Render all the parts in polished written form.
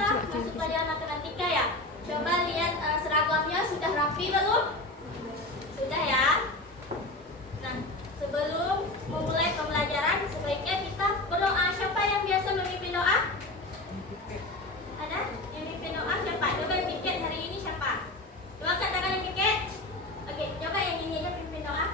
kita masuk pelajaran matematika ya. Coba lihat seragamnya sudah rapi belum? Sudah ya. Nah, sebelum memulai pembelajaran sebaiknya kita berdoa. Siapa yang biasa memimpin doa? Ada yang memimpin doa? Siapa? Coba yang piket hari ini siapa? Coba angkat tangan yang piket. Oke, coba yang ini aja pimpin doa.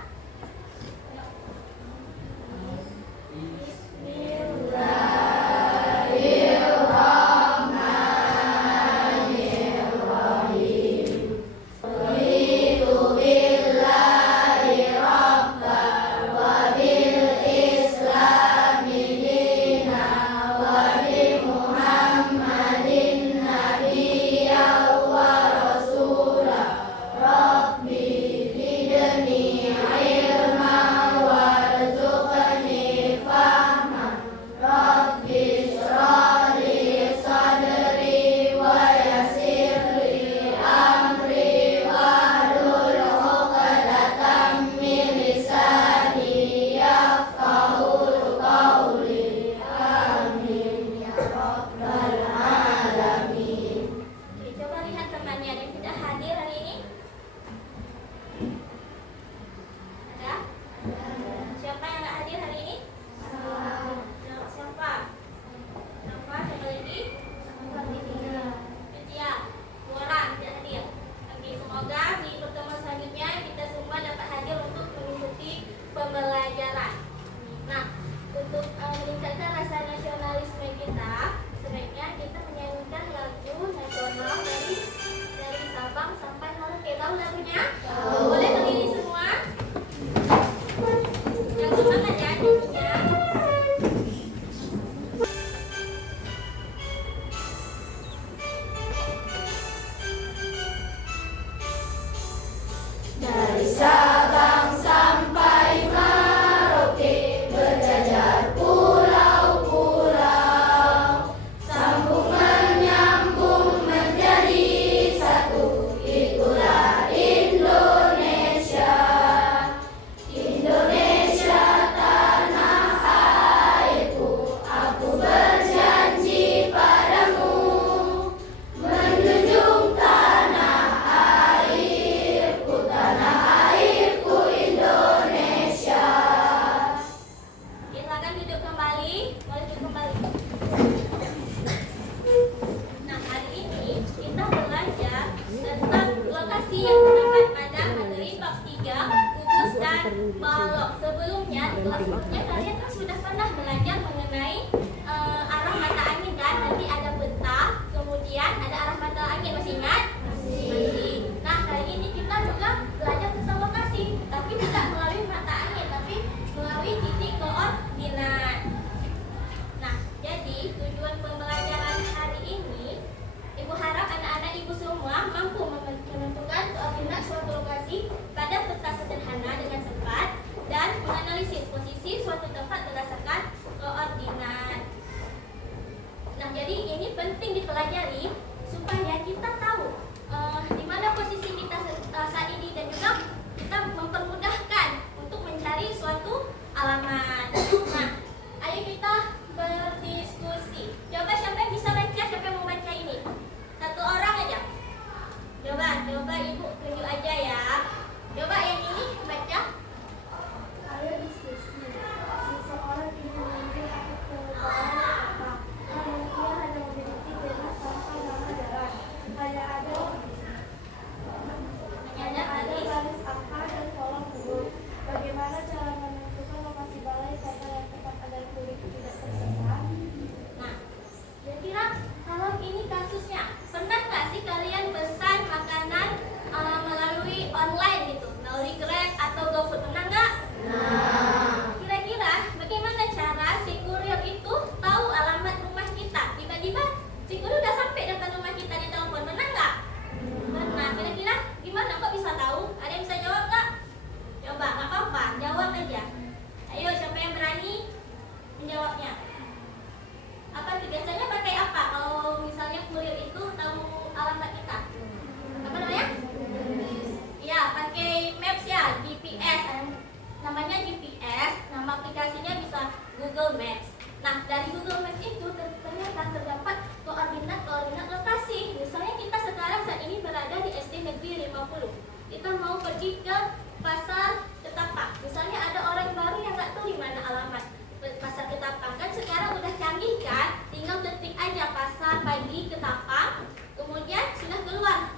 tapang, kemudian sudah keluar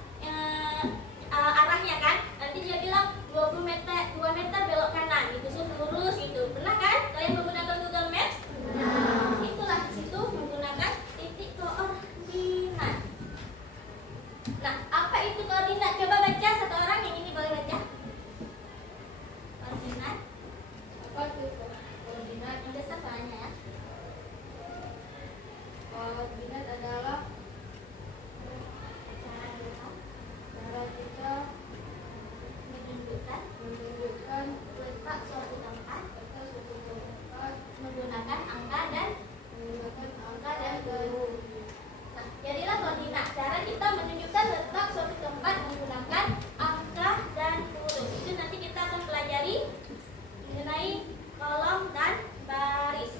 arahnya kan. Nanti dia bilang 2 meter belok kanan, itu lurus itu. Pernah kan kalian menggunakan Google Maps? Nah, itulah di situ menggunakan titik koordinat. Nah, apa itu koordinat? Coba baca satu orang yang ini boleh baca. Koordinat. Apa itu koordinat? Yang besar soalnya ya. Koordinat adalah cara kita Menunjukkan letak suatu tempat menggunakan angka dan huruf. Nah, jadilah koordinat. Cara kita menunjukkan letak suatu tempat menggunakan angka dan huruf. Itu nanti kita akan pelajari mengenai kolom dan baris.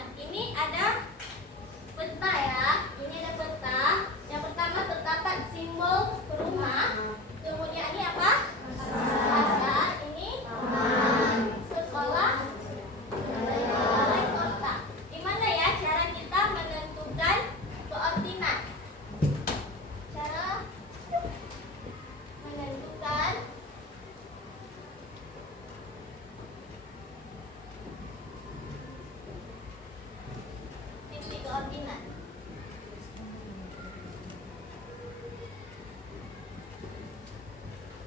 Nah, ini ada peta ya. Ini ada peta. Yang pertama terdapat simbol rumah. Kemudian ini apa? Pasar. Ini sekolah. Balai kota. Gimana ya cara kita menentukan koordinat? Cara menentukan titik koordinat.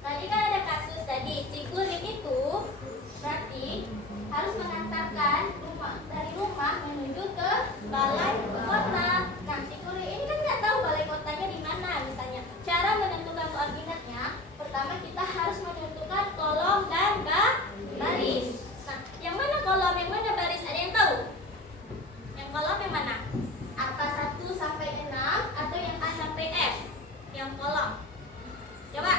Tadi kan ada kasus tadi, si kurir itu berarti harus mengantarkan dari rumah menuju ke balai kota. Nah, si kurir ini kan nggak tahu balai kotanya di mana misalnya. Cara menentukan koordinatnya, pertama kita harus menentukan kolom dan baris. Nah, yang mana kolom, yang mana baris? Ada yang tahu? Yang kolom yang mana? Angka 1 sampai 6 atau yang A sampai F? Yang kolom. Coba.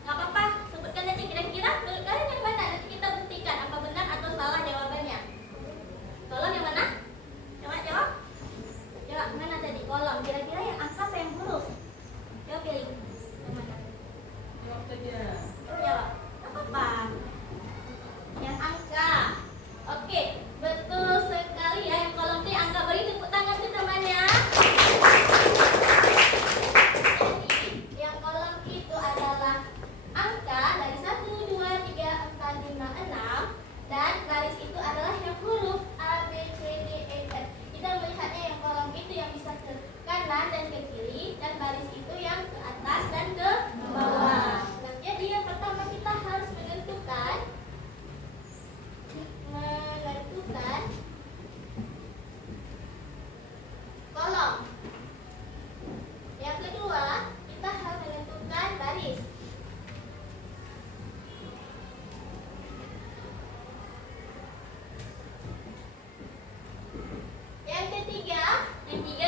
Nggak apa-apa, sebutkan aja kira-kira menurut kalian yang mana? Nanti kita buktikan apa benar atau salah jawabannya. Kolom yang mana? Coba jawab. Coba, mana tadi kolom? Kira-kira yang angka apa yang huruf? Coba pilih. Yang mana? jawab saja. Jawab. Nggak apa-apa. Yang angka. Oke, betul sekali ya. Yang kolom itu yang angka. Beri tepuk tangan ke temannya. Jadi, yang kolom itu adalah angka dari 1, 2, 3, 4, 5, 6. Dan baris itu adalah yang huruf A, B, C, D, E, F. Kita melihatnya yang kolom itu yang bisa ke kanan dan ke kiri, dan baris itu yang ke atas dan ke bawah. Nah, jadi yang pertama kita harus menentukan kolom. Yang kedua, kita harus menentukan baris. Yang ketiga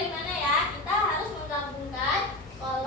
gimana ya? Kita harus menggabungkan kolom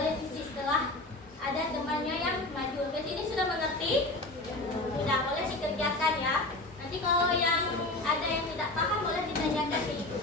kalian isi setelah ada temannya yang maju. Guys, ini sudah mengerti? Sudah, boleh dikerjakan ya. Nanti kalau yang ada yang tidak paham boleh ditanyakan ke ibu.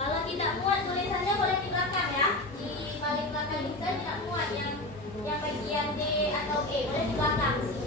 Kalau tidak muat tulisannya boleh di belakang ya. Di paling belakang ini saya tidak muat yang bagian D atau E, boleh di belakang sini.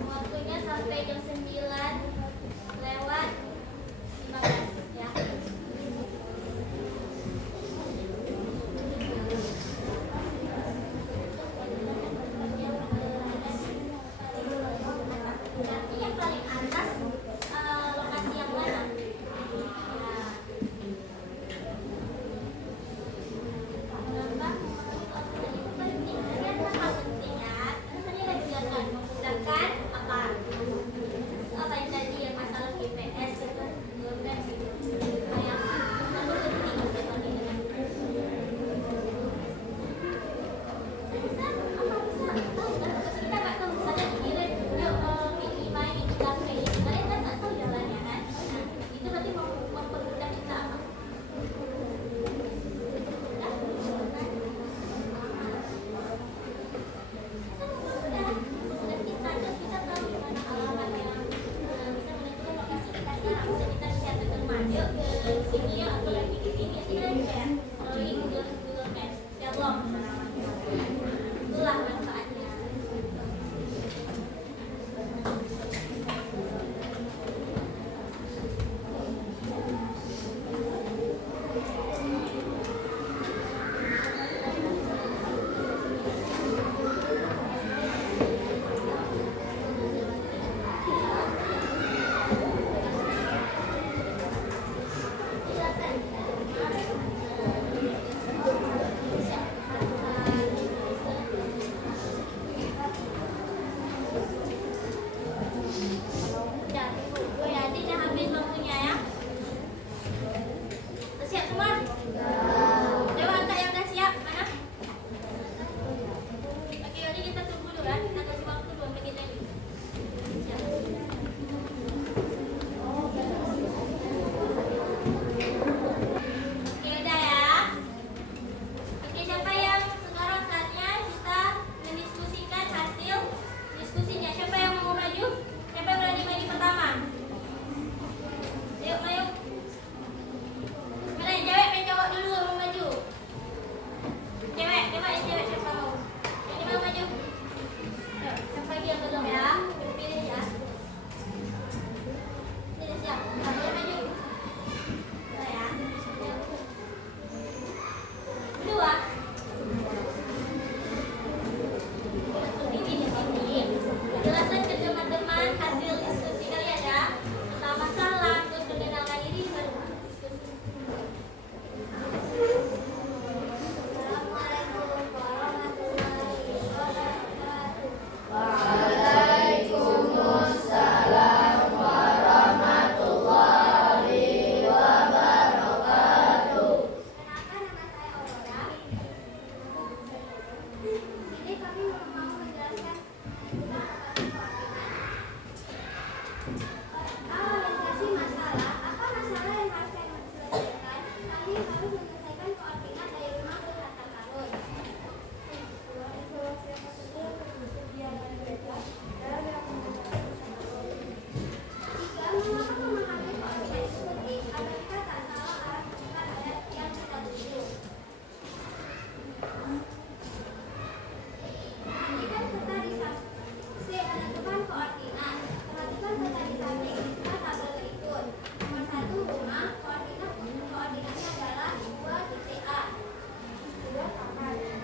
Waktunya sampai jam 9:15 ya. Nanti yang paling atas lokasi yang mana? Nah, kenapa? Itu penting, kalian hal penting ya. Karena tadi ada dijelaskan menggunakan apa? Apa yang tadi yang masalah GPS itu belum kan gitu. Yang itu penting sekali. Bisa apa bisa? Tahu kan? Kita nggak tahu misalnya kirim yuk pilih main di kafe. Kalian kan nggak tahu jalannya kan? Nah, itu berarti mempermudah kita apa? Itulah manfaatnya. Silakan. Kalau orientasi masalah, apa masalah yang harus kalian selesaikan? Kami harus menyelesaikan koordinat dari rumah ke harta karun. Evaluasi apa saja kegiatan mereka dalam melaksanakan usaha. 3. Mengapa memahami koordinat itu penting agar kita tak salah arah ketika ada yang kita tuju. Perhatikan peta di samping. C. Menentukan koordinat. Perhatikan peta di samping. Kita tak boleh ikut. Nomor 1 rumah. Koordinatnya adalah 2 titik A. 2. Kamar. 3.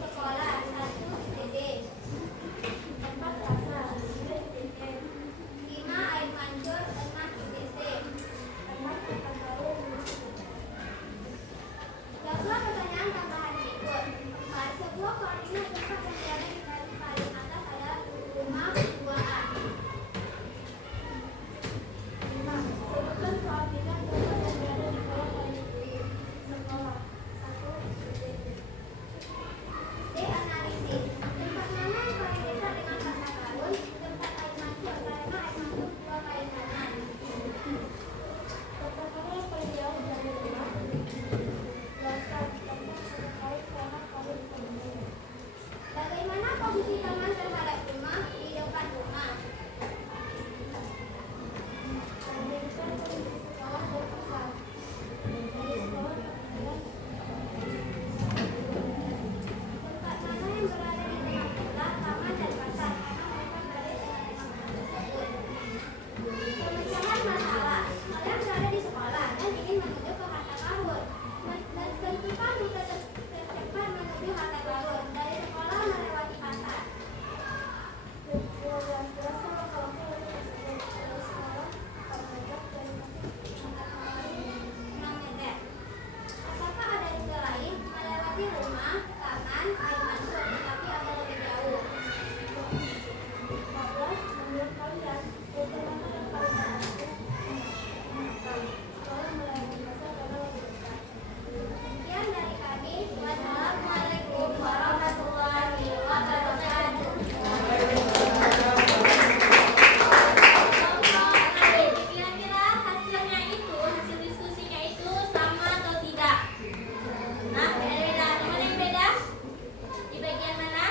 Sekolah 1 titik D. 4. Pasar. 3 titik E. 5. Air mancur 6 titik C. 6. Harta karun. Jawablah pertanyaan tambahan berikut. 4. Sebuah koordinat tempat yang berada di garis paling atas adalah rumah 2A. 5. Sebutkan koordinat tempat yang berada di kolom paling kiri. Sekolah. 1 titik D. D. Analisis. Tempat mana yang paling dekat dengan harta karun? Tempat air mancur karena air mancur 2 kali kanan. Tempat mana yang paling jauh dari rumah? Belasan. Tempat terkait karena kamu ditemui. Bagaimana posisi taman terhadap rumah di depan rumah? Bandingkan kondisi sekolah dan pasar. Dari sekolah kemudian Tempat mana yang berada di tengah-tengah taman dan pasar karena mereka berada di tengah-tengah tersebut. Pemecahan masalah. Kalian berada di sekolah dan ingin menuju ke harta karun. Tentukan rute tercepat menuju harta karun dari sekolah melewati pasar. 12. Jelaskan langkah-langkah yang tersebut. Dari sekolah, Pak Megat, dari masjid, angkat kembali. 6 meter. Apakah ada rute lain melewati rumah, taman, air mancur tetapi agak lebih jauh? 14. Menurut kalian, rute mana yang paling efektif? Sekolah melewati pasar karena lebih dekat. Sekian dari kami. Wassalamualaikum warahmatullahi wabarakatuh. Kira-kira hasilnya itu, hasil diskusinya itu sama atau tidak? Nah, beda-beda. Mana yang beda? Di bagian mana?